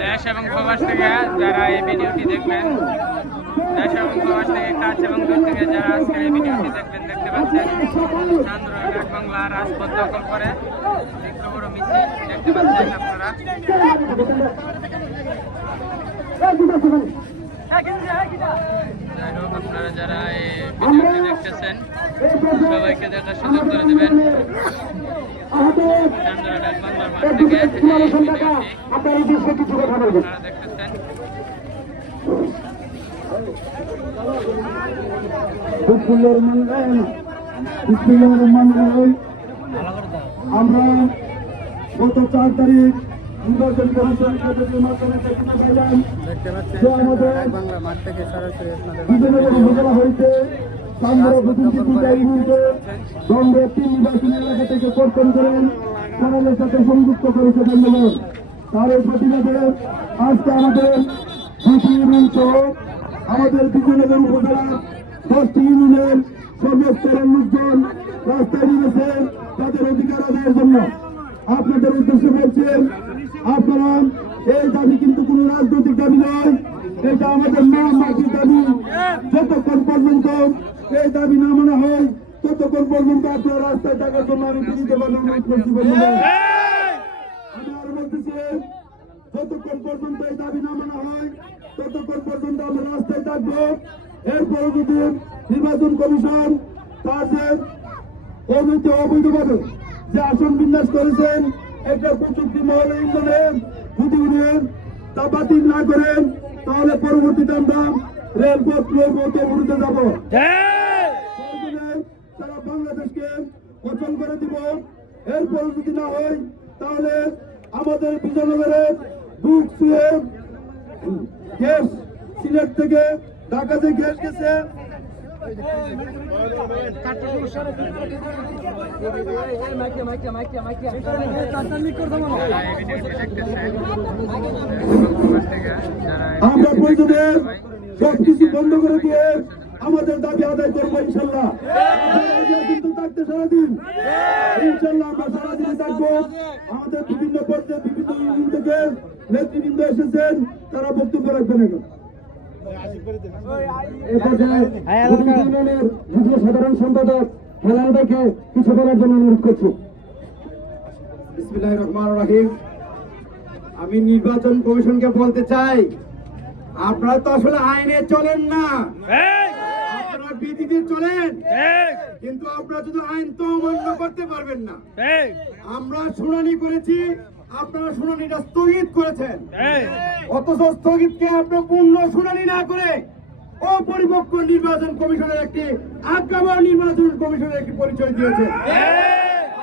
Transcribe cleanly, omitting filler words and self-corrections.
দেশ এবং প্রবাস থেকে যারা এই ভিডিওটি দেখবেন, দেশ এবং প্রবাস থেকে কাছ এবং দূর থেকে যারা আজকের এই ভিডিওটি দেখবেন, দেখতে পাচ্ছেন চান্দ্রঘাট বাংলা রাজপথ দখল করে তীব্র বড় মিছিল দেখতে পাচ্ছেন আপনারা। যাই হোক, আপনারা যারা এই ভিডিওটি দেখতেছেন সবাইকে দেখার সুযোগ করে দেবেন। চান্দ্রঘাট বাংলার মাঠ থেকে আপনারা দেখতেছেন। আমরা গত 4 তারিখ নির্বাচন কমিশন মাধ্যমে উপজেলা হইতে নির্বাচনী এলাকা থেকে কর্তন করেন চ্যানেলের সাথে সংযুক্ত করেছে ধন্যবাদ। তার এই প্রতিবাদে আজকে আমাদের ইউনিয়ন সহ আমাদের বিজয়নগর উপজেলার 10টি ইউনিয়নের সর্বস্তরের লোকজন রাস্তায় নেমেছে তাদের অধিকার আদায়ের জন্য। আপনাদের উদ্দেশ্যে বলছেন, আপনারা এই দাবি কিন্তু কোন রাজনৈতিক দাবি নয়, এটা আমাদের মা মাটির দাবি। যতক্ষণ পর্যন্ত এই দাবি না মানা হয় ততক্ষণ পর্যন্ত আপনার রাস্তায় থাকার জন্য আমি দিতে পারবো অনুরোধ করছি। আমি আরো বলতেছি, যতক্ষণ পর্যন্ত এই দাবি না মানা হয় ততক্ষণ পর্যন্ত আমরা রাস্তায় থাকবো। এরপরে যদি নির্বাচন কমিশন তার যে অবৈধভাবে যে আসন বিন্যাস করেছেন একটা প্রযুক্তি মহল ইন্ধনের যদি উনি তা বাতিল না করেন তাহলে পরবর্তীতে আমরা রেলপথ অবরুদ্ধে যাব, সারা বাংলাদেশকে অচল করে দিব। এরপর যদি না হয় তাহলে আমাদের বিজয়নগরের বুক ছুঁয়ে গ্যাস সিলেট থেকে ঢাকাতে গ্যাস গেছে, আমরা প্রয়োজনে সবকিছু বন্ধ করে দিয়ে আমাদের দাবি আদায় করবো ইনশাল্লাহ। কিন্তু থাকতে সারাদিন ইনশাল্লাহ আমরা সারাদিন থাকবো। আমাদের বিভিন্ন পর্যায়ে বিভিন্ন ইউনিয়ন থেকে নেতৃবৃন্দ এসেছেন, তারা বক্তব্য রাখবেন। সাধারণ সম্পাদক হেলাল ভাইকে কিছু বলার জন্য অনুরোধ করছি। বিসমিল্লাহির রহমানির রহিম। আমি নির্বাচন কমিশনকে বলতে চাই, আপনারা তো আসলে আইনে চলেন না, আপনারা বিধিতে চলেন, কিন্তু আপনারা শুধু আইন তো অমান্য করতে পারবেন না। আমরা শুনানি করেছি, আপনারা শুনানিটা স্থগিত করেছেন, অথচ স্থগিতকে আপনারা পূর্ণ শুনানি না করে অপরিপক্ক নির্বাচন কমিশনের একটি আজ্ঞাবহ নির্বাচন কমিশনের একটি পরিচয় দিয়েছে।